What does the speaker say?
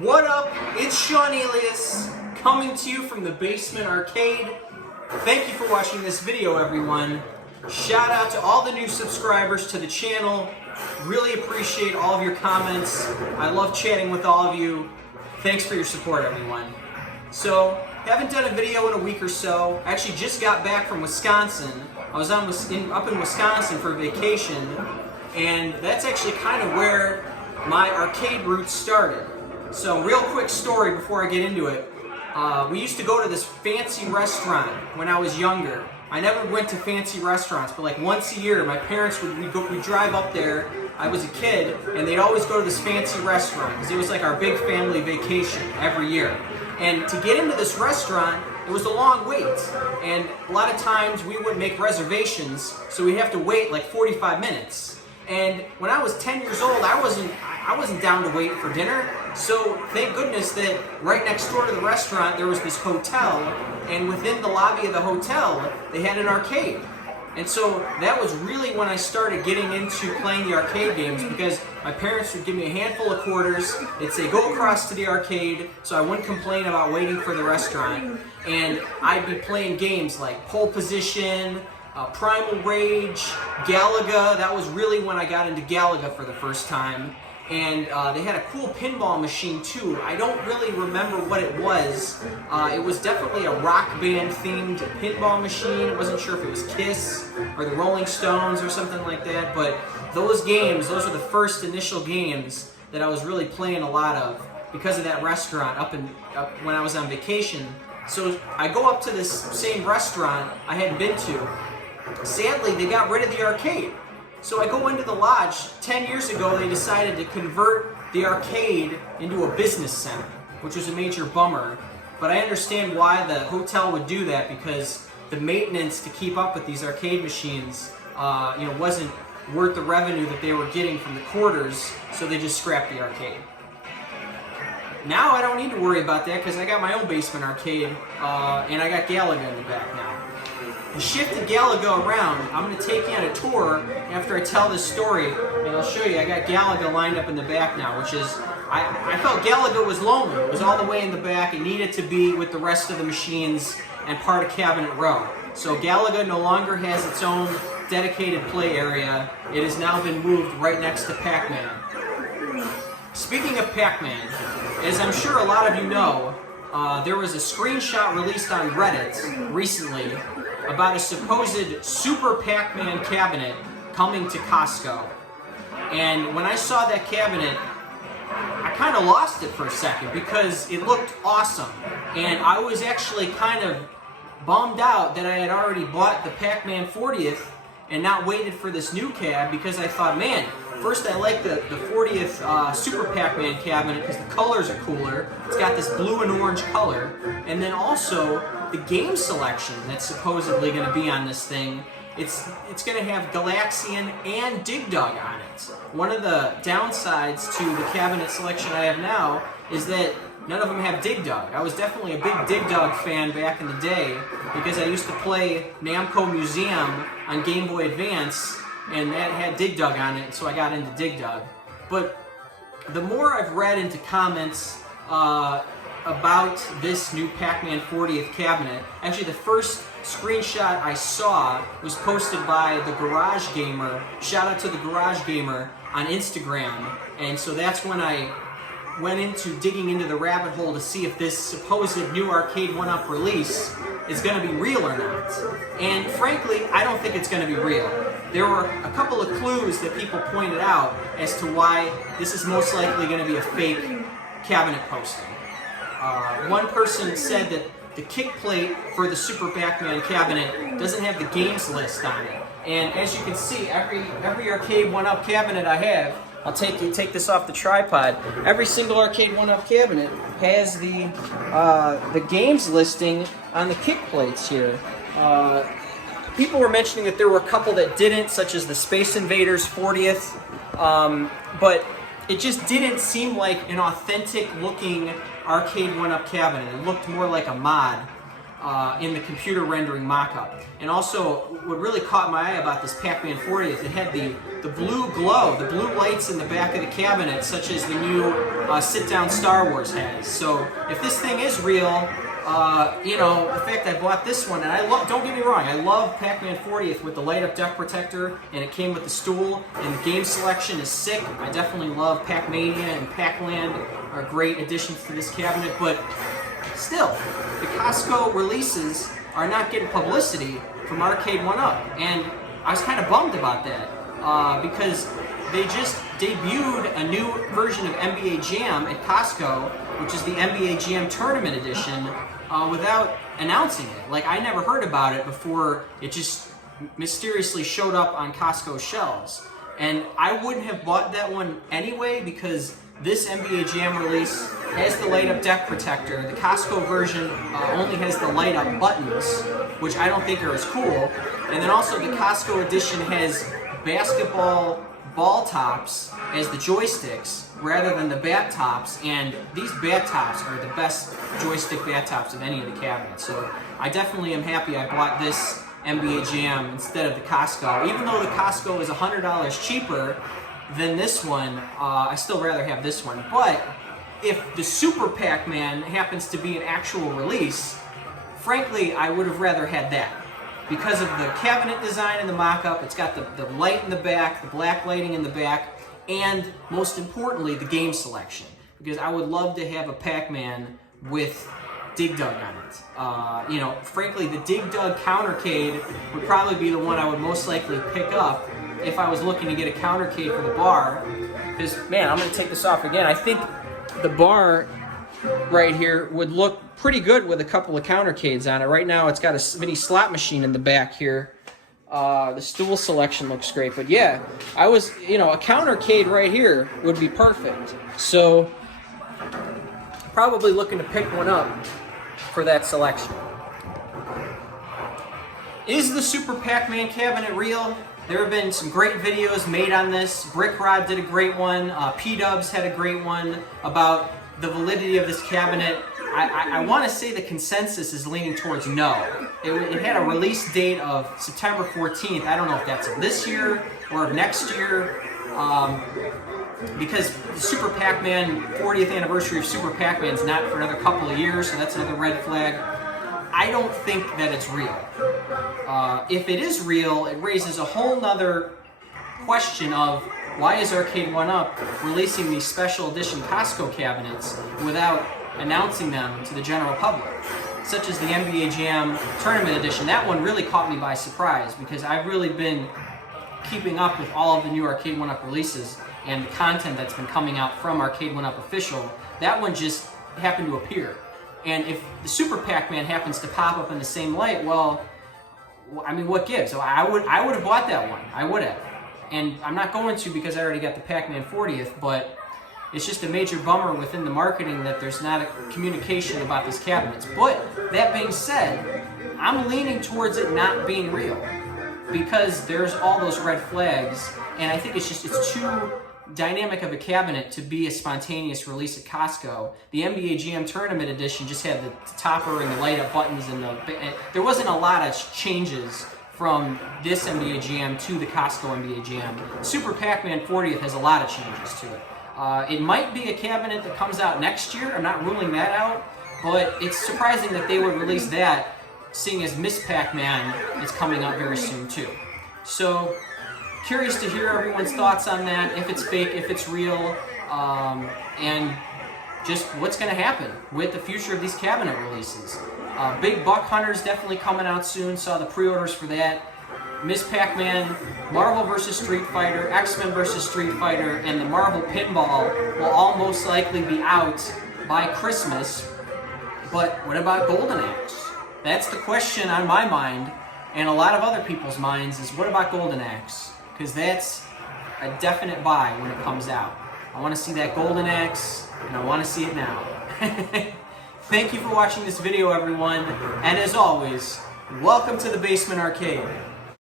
What up? It's Seaneleous coming to you from the Basement Arcade. Thank you for watching this video, everyone. Shout out to all the new subscribers to the channel. Really appreciate all of your comments. I love chatting with all of you. Thanks for your support, everyone. So, haven't done a video in a week or so. I actually just got back from Wisconsin. I was up in Wisconsin for vacation, and that's actually kind of where my arcade roots started. So, real quick story before I get into it. We used to go to this fancy restaurant when I was younger. I never went to fancy restaurants, but like once a year, my parents we'd drive up there. I was a kid, and they'd always go to this fancy restaurant because it was like our big family vacation every year. And to get into this restaurant, it was a long wait, and a lot of times we wouldn't make reservations, so we'd have to wait like 45 minutes. And when I was 10 years old, I wasn't down to wait for dinner. So thank goodness that right next door to the restaurant there was this hotel, and within the lobby of the hotel they had an arcade. And so that was really when I started getting into playing the arcade games, because my parents would give me a handful of quarters. They'd say, go across to the arcade, so I wouldn't complain about waiting for the restaurant. And I'd be playing games like Pole Position, Primal Rage, Galaga. That was really when I got into Galaga for the first time. And they had a cool pinball machine too. I don't really remember what it was. It was definitely a rock band themed pinball machine. I wasn't sure if it was Kiss or the Rolling Stones or something like that, but those were the first initial games that I was really playing a lot of because of that restaurant when I was on vacation. So I go up to this same restaurant I hadn't been to. Sadly, they got rid of the arcade. So I go into the lodge. 10 years ago, they decided to convert the arcade into a business center, which was a major bummer. But I understand why the hotel would do that, because the maintenance to keep up with these arcade machines, wasn't worth the revenue that they were getting from the quarters, so they just scrapped the arcade. Now I don't need to worry about that because I got my own basement arcade, and I got Galaga in the back now. And shifting Galaga around, I'm going to take you on a tour after I tell this story, and I'll show you. I got Galaga lined up in the back now, which is, I felt Galaga was lonely. It was all the way in the back. It needed to be with the rest of the machines and part of Cabinet Row. So Galaga no longer has its own dedicated play area. It has now been moved right next to PacMan. Speaking of PacMan, as I'm sure a lot of you know, there was a screenshot released on Reddit recently about a supposed Super Pac-Man cabinet coming to Costco. And when I saw that cabinet, I kind of lost it for a second because it looked awesome. And I was actually kind of bummed out that I had already bought the Pac-Man 40th and not waited for this new cab, because I thought, man, first I like the 40th Super Pac-Man cabinet because the colors are cooler. It's got this blue and orange color. And then also the game selection that's supposedly going to be on this thing. It's going to have Galaxian and Dig Dug on it. One of the downsides to the cabinet selection I have now is that none of them have Dig Dug. I was definitely a big Dig Dug fan back in the day because I used to play Namco Museum on Game Boy Advance, and that had Dig Dug on it, so I got into Dig Dug. But the more I've read into comments about this new Pac-Man 40th cabinet, actually the first screenshot I saw was posted by the Garage Gamer. Shout out to the Garage Gamer on Instagram. And so that's when I went into digging into the rabbit hole to see if this supposed new Arcade1UP release is going to be real or not. And frankly, I don't think it's going to be real. There were a couple of clues that people pointed out as to why this is most likely going to be a fake cabinet posting. One person said that the kick plate for the Super Pac-Man cabinet doesn't have the games list on it. And as you can see, every Arcade1UP cabinet I have, I'll take this off the tripod. Every single Arcade1UP cabinet has the games listing on the kick plates here. People were mentioning that there were a couple that didn't, such as the Space Invaders 40th, but it just didn't seem like an authentic looking Arcade1UP cabinet. It looked more like a mod. in the computer rendering mock-up. And also, what really caught my eye about this Pac-Man 40th, it had the blue glow, the blue lights in the back of the cabinet, such as the new sit-down Star Wars has. So if this thing is real, you know, in fact, I bought this one, and I love, don't get me wrong, I love Pac-Man 40th with the light-up deck protector, and it came with the stool, and the game selection is sick. I definitely love Pac-Mania and Pac-Land are great additions to this cabinet, but still, the Costco releases are not getting publicity from Arcade1UP, and I was kind of bummed about that, because they just debuted a new version of NBA Jam at Costco, which is the NBA Jam Tournament Edition, without announcing it. Like, I never heard about it before it just mysteriously showed up on Costco shelves. And I wouldn't have bought that one anyway, because this NBA Jam release has the light-up deck protector. The Costco version only has the light-up buttons, which I don't think are as cool. And then also the Costco edition has basketball ball tops as the joysticks rather than the bat tops, and these bat tops are the best joystick bat tops of any of the cabinets. So I definitely am happy I bought this NBA Jam instead of the Costco. Even though the Costco is $100 cheaper than this one, I still rather have this one. But if the Super Pac-Man happens to be an actual release, frankly, I would have rather had that. Because of the cabinet design in the mock-up, it's got the light in the back, the black lighting in the back, and most importantly, the game selection. Because I would love to have a Pac-Man with Dig Dug on it. You know, frankly, the Dig Dug Countercade would probably be the one I would most likely pick up if I was looking to get a countercade for the bar. Because, man, I'm going to take this off again. I think the bar right here would look pretty good with a couple of countercades on it. Right now, it's got a mini slot machine in the back here. The stool selection looks great. But yeah, I was, you know, a countercade right here would be perfect. So, probably looking to pick one up for that selection. Is the Super Pac-Man cabinet real? There have been some great videos made on this. Brickrod did a great one. Pdubs had a great one about the validity of this cabinet. I want to say the consensus is leaning towards no. It had a release date of September 14th. I don't know if that's of this year or of next year. Because the Super Pac-Man 40th anniversary of Super Pac-Man is not for another couple of years, so that's another red flag. I don't think that it's real. If it is real, it raises a whole nother question of why is Arcade1UP releasing these special edition Costco cabinets without announcing them to the general public, such as the NBA Jam Tournament Edition. That one really caught me by surprise because I've really been keeping up with all of the new Arcade1UP releases and the content that's been coming out from Arcade1UP Official. That one just happened to appear. And if the Super Pac-Man happens to pop up in the same light, well, I mean, what gives? So I would have bought that one. I would have. And I'm not going to because I already got the Pac-Man 40th, but it's just a major bummer within the marketing that there's not a communication about these cabinets. But that being said, I'm leaning towards it not being real because there's all those red flags, and I think it's too dynamic of a cabinet to be a spontaneous release at Costco. The NBA Jam Tournament Edition just had the topper and the light-up buttons, and there wasn't a lot of changes from this NBA Jam to the Costco NBA Jam. Super Pac-Man 40th has a lot of changes to it. It might be a cabinet that comes out next year. I'm not ruling that out, but it's surprising that they would release that, seeing as Miss Pac-Man is coming out very soon too. So, curious to hear everyone's thoughts on that, if it's fake, if it's real, and just what's going to happen with the future of these cabinet releases. Big Buck Hunter's definitely coming out soon, saw the pre-orders for that. Miss Pac-Man, Marvel vs. Street Fighter, X-Men vs. Street Fighter, and the Marvel Pinball will all most likely be out by Christmas. But what about Golden Axe? That's the question on my mind, and a lot of other people's minds, is what about Golden Axe? Because that's a definite buy when it comes out. I want to see that Golden Axe, and I want to see it now. Thank you for watching this video, everyone, and as always, welcome to the Basement Arcade.